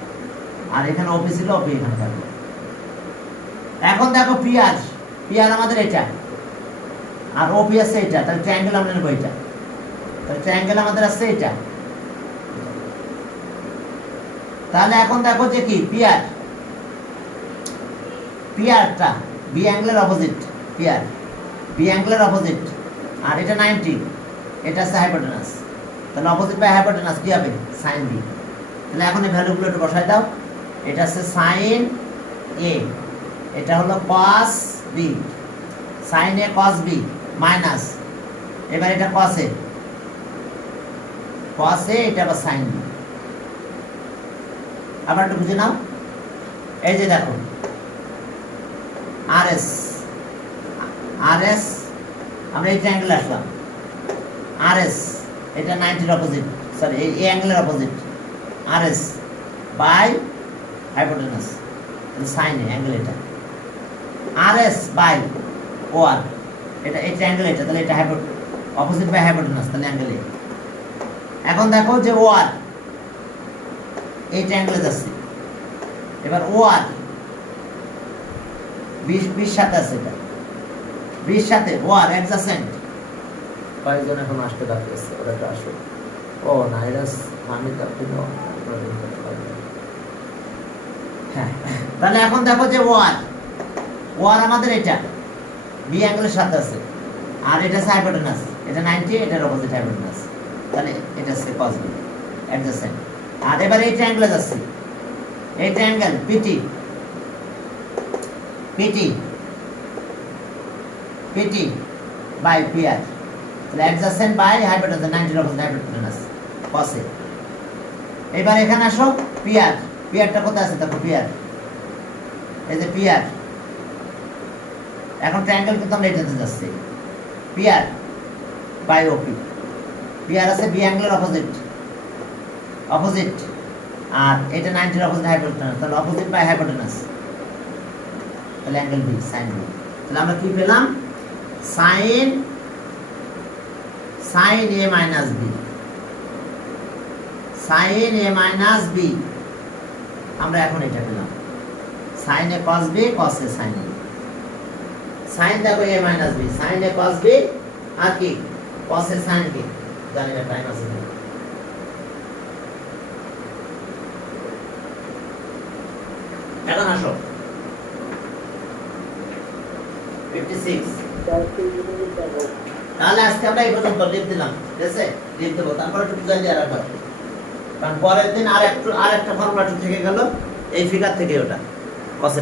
আর এখানে ওপি ছিল, ওপি এখানে থাকলো। এখন দেখো পি আর, পি আর আমাদের এটা, আর ওপি আছে এটা, তাহলে ট্রায়াঙ্গেল আমরা নেব এটা, তাহলে ট্রায়াঙ্গেল আমাদের আছে এটা। তাহলে এখন দেখো যে কি পি আর, পি আরটা বি অ্যাঙ্গেলের অপোজিট, পি আর বি অ্যাঙ্গেলের অপোজিট, আর এটা 90, এটা আছে হাইপোটেনাস। তাহলে অপোজিট বাই হাইপোটেনাস কি হবে, সাইন বি। তাহলে এখন এই ভ্যালুগুলো একটু বসাই দাও, এটা আছে সাইন এ, এটা হলো cos B, sine A cos B minus, এবার এটা cos এ, cos এ এটা আবার সাইন বি। আবার একটু বুঝে নাও, এই যে দেখো আরএস, আরএস আমরা এই ট্রায়াঙ্গেলে আসলাম, আরএস এটা 90 অপোজিট, সরি এই অ্যাঙ্গেলের অপোজিট, আরএস বাই হাইপোটেনাস, তাহলে সাইন এ অ্যাঙ্গেল এটা, আরএস বাই ও আর, এটা এই ট্রায়াঙ্গেল এটা, তাহলে এটা অপোজিট বাই হাইপোটেনাস, তাহলে অ্যাঙ্গেল এ। এখন দেখো যে ও আর এই ট্রায়াঙ্গেলে যাচ্ছে, এবার ও আর 20 সাথে আছে, এটা 20 সাথে ও আর অ্যাডজাসেন্ট। কয়েকজন এখন আসতে ডাকতেছে, ওরা তো আসো, ও না এটা আমি তো হ্যাঁ। তাহলে এখন দেখো যে ও আর আমাদের এটা বি অ্যাঙ্গেলের সাথে আছে, আর এটা আছে হাইপোটেনাস, এটা 90, এটার অপোজিট হাইপোটেনাস, তাহলে এটা আছে cos বি অ্যাডজাসেন্ট। আর এবার এই ট্রায়াঙ্গেলে যাচ্ছে, এই triangle PT, PT, PT by P R, তাহলে adjacent by hypotenuse 90 opposite hypotenuse cos A. এবার এখানে আসো পি আর, পি আরটা কোথায় আছে দেখো, পি আর এই যে পি আর। এখন ট্রায়াঙ্গেল কিন্তু আমরা এটাতে যাচ্ছি, P R by OP, P R আছে বি অ্যাঙ্গেলের অপোজিট, অপোজিট, আর এটা 90 অপোজিট হাইপোটেনাস, তাহলে অপোজিট বাই হাইপোটেনাস, তাহলে অ্যাঙ্গেল বি, সাইন বি। তাহলে আমরা কি পেলাম, sine, sine A minus B, sine A minus B, আমরা এখন এটা পেলাম, sine A cos B, cos A sine A, sine দেখো A minus B, sine A cos B, আর কি cos এ সাইন বি, জানি না টাইম আছে না। এখন আসো 56, তাহলে আজকে আমরা এই পর্যন্ত লিখ দিলাম, ঠিক আছে, লিখ দেবো, তারপরে একটু বুঝাই দিয়ে রাখবো। কারণ পরের দিন আর একটা ফর্মুলা থেকে গেল এই ফিগার থেকে ওটা cos